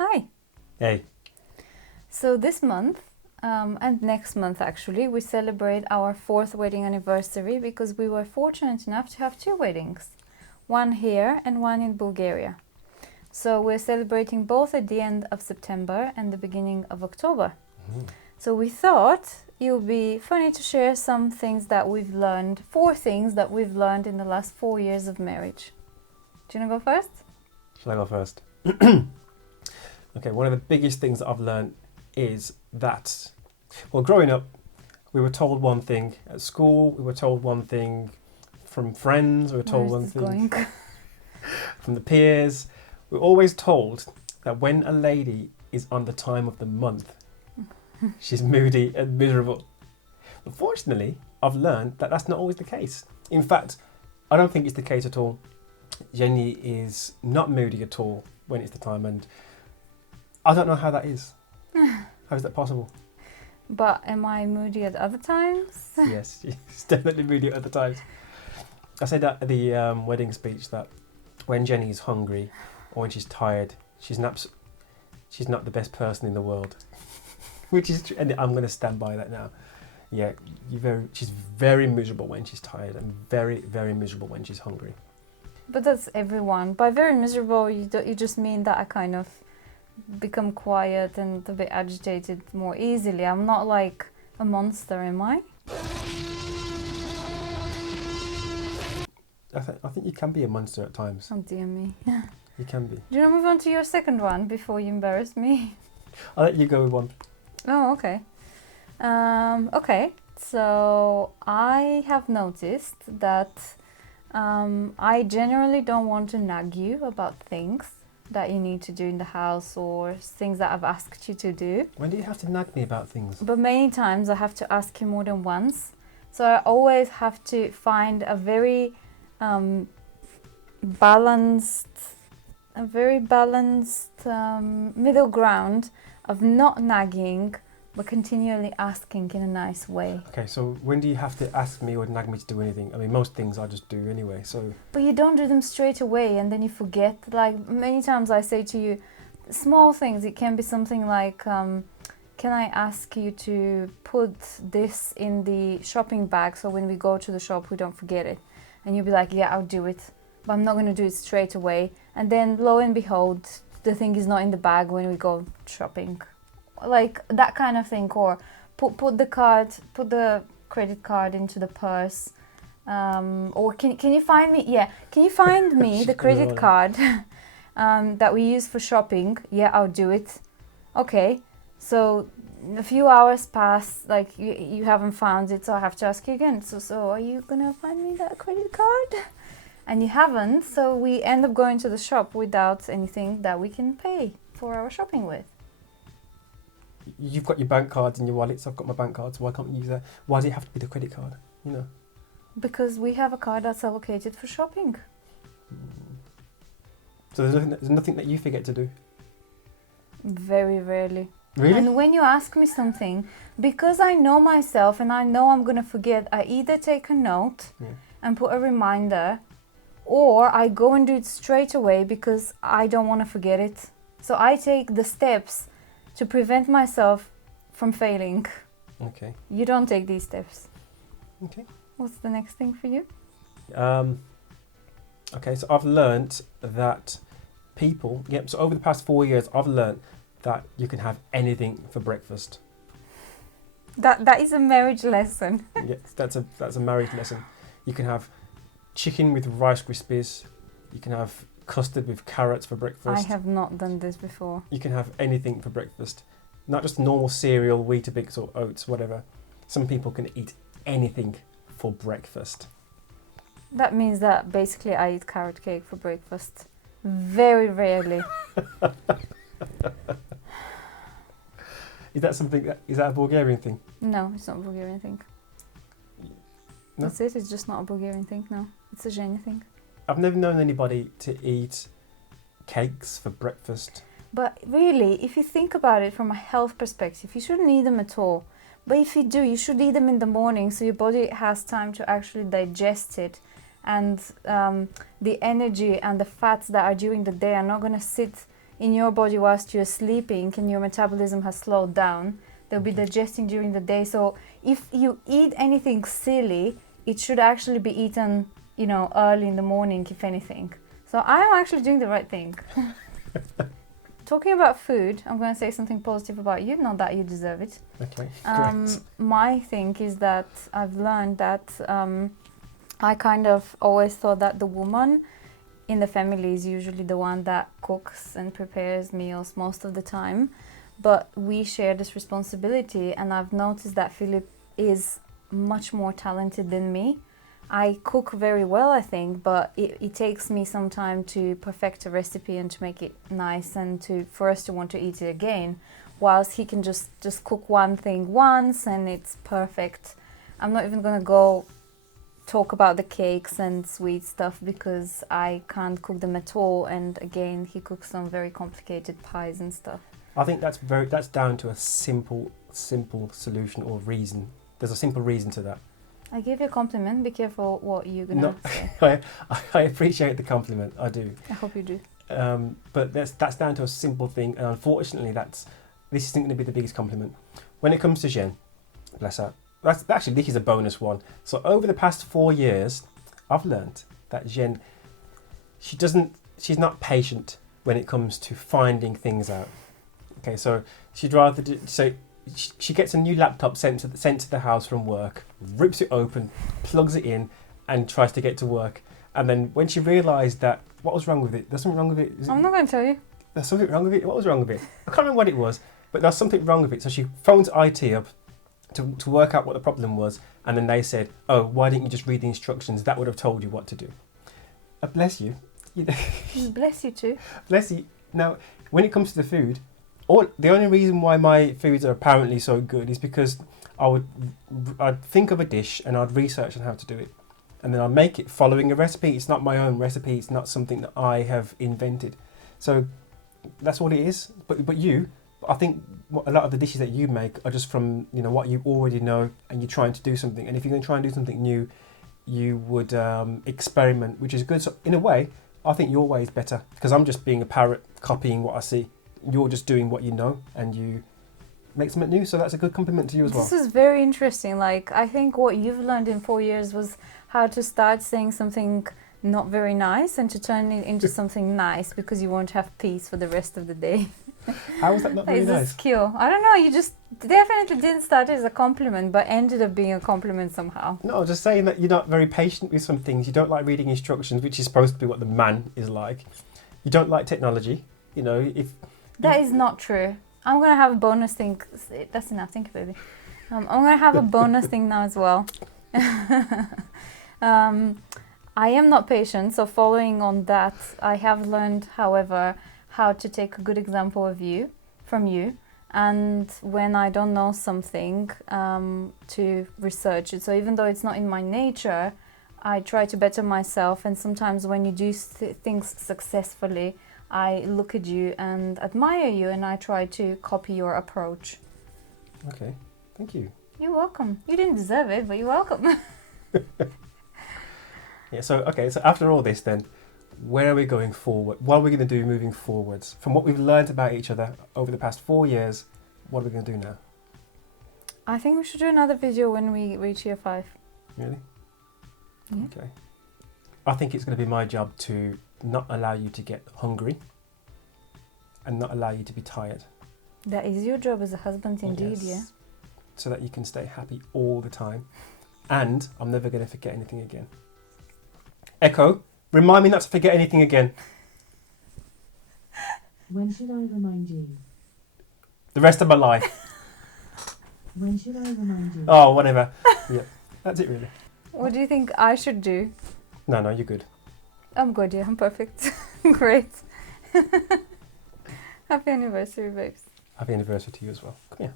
Hi. Hey. So this month, and next month actually, we celebrate our 4th wedding anniversary because we were fortunate enough to have 2 weddings. One here and one in Bulgaria. So we're celebrating both at the end of September and the beginning of October. So we thought it would be funny to share some things that we've learned, 4 things that we've learned in the last 4 years of marriage. Do you want to go first? Shall I go first? Okay, one of the biggest things that I've learned is that, well, growing up, we were told one thing at school, we were told one thing from friends, we were told one thing from the peers. We're always told that when a lady is on the time of the month, she's moody and miserable. Unfortunately, I've learned that that's not always the case. In fact, I don't think it's the case at all. Jenny is not moody at all when it's the time, and I don't know how that is. How is that possible? But am I moody at other times? Yes, she's definitely moody at other times. I said that at the wedding speech that when Jenny's hungry or when she's tired, she's not the best person in the world. Which is true, and I'm going to stand by that now. Yeah, she's very miserable when she's tired and very, very miserable when she's hungry. But that's everyone. By very miserable, you just mean that I kind of become quiet and a bit agitated more easily. I'm not like a monster, am I? I think you can be a monster at times. Oh dear me. You can be. Do you want to move on to your second one before you embarrass me? I'll let you go with one. Oh, okay. Okay, so I have noticed that I generally don't want to nag you about things that you need to do in the house or things that I've asked you to do. When do you have to nag me about things? But many times I have to ask you more than once. So I always have to find a very balanced middle ground of not nagging but continually asking in a nice way. Okay, so when do you have to ask me or nag me to do anything? I mean, most things I just do anyway, so... But you don't do them straight away and then you forget. Like, many times I say to you, small things. It can be something like, can I ask you to put this in the shopping bag so when we go to the shop we don't forget it? And you'll be like, yeah, I'll do it. But I'm not going to do it straight away. And then, lo and behold, the thing is not in the bag when we go shopping. Like that kind of thing, or put the credit card into the purse, or can you find me? Yeah, can you find me the credit card that we use for shopping? Yeah, I'll do it. Okay, so a few hours pass, like you haven't found it, so I have to ask you again. So are you gonna find me that credit card? And you haven't, so we end up going to the shop without anything that we can pay for our shopping with. You've got your bank cards in your wallets, I've got my bank cards, why can't we use that? Why does it have to be the credit card, you know? Because we have a card that's allocated for shopping. So there's nothing that you forget to do? Very rarely. Really? And when you ask me something, because I know myself and I know I'm going to forget, I either take a note and put a reminder, or I go and do it straight away because I don't want to forget it. So I take the steps to prevent myself from failing. Okay. You don't take these steps. Okay. What's the next thing for you? Okay, so I've learnt that so over the past 4 years, I've learnt that you can have anything for breakfast. That is a marriage lesson. Yes, that's a marriage lesson. You can have chicken with Rice Krispies. You can have custard with carrots for breakfast. I have not done this before. You can have anything for breakfast. Not just normal cereal, Weetabix or oats, whatever. Some people can eat anything for breakfast. That means that basically I eat carrot cake for breakfast. Very rarely. Is that a Bulgarian thing? No, it's not a Bulgarian thing. No? That's it, it's just not a Bulgarian thing, no. It's a Zhenya thing. I've never known anybody to eat cakes for breakfast. But really, if you think about it from a health perspective, you shouldn't eat them at all. But if you do, you should eat them in the morning so your body has time to actually digest it. And the energy and the fats that are during the day are not going to sit in your body whilst you're sleeping and your metabolism has slowed down. They'll be digesting during the day. So if you eat anything silly, it should actually be eaten, early in the morning, if anything. So I'm actually doing the right thing. Talking about food, I'm going to say something positive about you, not that you deserve it. Okay, great. My thing is that I've learned that I kind of always thought that the woman in the family is usually the one that cooks and prepares meals most of the time. But we share this responsibility, and I've noticed that Philip is much more talented than me. I cook very well, I think, but it takes me some time to perfect a recipe and to make it nice and for us to want to eat it again, whilst he can just cook one thing once and it's perfect. I'm not even going to go talk about the cakes and sweet stuff because I can't cook them at all, and again, he cooks some very complicated pies and stuff. I think that's down to a simple solution or reason. There's a simple reason to that. I gave you a compliment. Be careful what you're going to say. I appreciate the compliment. I do. I hope you do. But that's down to a simple thing, and unfortunately, this isn't going to be the biggest compliment. When it comes to Jen, bless her. This is a bonus one. So over the past 4 years, I've learned that Jen, she's not patient when it comes to finding things out. Okay, so she'd rather she gets a new laptop sent to the house from work, rips it open, plugs it in, and tries to get to work. And then when she realised that, what was wrong with it? There's something wrong with it. I'm not going to tell you. There's something wrong with it. What was wrong with it? I can't remember what it was, but there's something wrong with it. So she phones IT up to work out what the problem was, and then they said, "Oh, why didn't you just read the instructions? That would have told you what to do." Bless you. Bless you too. Bless you. Now, when it comes to the food, the only reason why my foods are apparently so good is because I'd think of a dish and I'd research on how to do it, and then I'd make it following a recipe. It's not my own recipe. It's not something that I have invented. So that's what it is. But I think a lot of the dishes that you make are just from what you already know, and you're trying to do something. And if you're going to try and do something new, you would experiment, which is good. So in a way, I think your way is better, because I'm just being a parrot copying what I see. You're just doing what you know, and you make something new. So that's a good compliment to you as well. This is very interesting. Like, I think what you've learned in 4 years was how to start saying something not very nice and to turn it into something nice, because you won't have peace for the rest of the day. How was that not very nice? It's a skill. I don't know. You just definitely didn't start as a compliment, but ended up being a compliment somehow. No, just saying that you're not very patient with some things. You don't like reading instructions, which is supposed to be what the man is like. You don't like technology. That is not true. I'm going to have a bonus thing. That's enough. Thank you, baby. I'm going to have a bonus thing now as well. I am not patient, so following on that, I have learned, however, how to take a good example from you, and when I don't know something, to research it. So even though it's not in my nature, I try to better myself, and sometimes when you do things successfully, I look at you and admire you, and I try to copy your approach. Okay, thank you. You're welcome. You didn't deserve it, but you're welcome. Yeah, so after all this then, where are we going forward? What are we going to do moving forwards? From what we've learned about each other over the past 4 years, what are we going to do now? I think we should do another video when we reach year 5. Really? Yeah. Okay. I think it's going to be my job to not allow you to get hungry and not allow you to be tired. That is your job as a husband indeed, Yes. yeah. So that you can stay happy all the time. And I'm never going to forget anything again. Echo, remind me not to forget anything again. When should I remind you? The rest of my life. When should I remind you? Oh, whatever. Yeah, that's it really. What do you think I should do? No, you're good. I'm good, yeah, I'm perfect. Great. Happy anniversary, babes. Happy anniversary to you as well. Come here.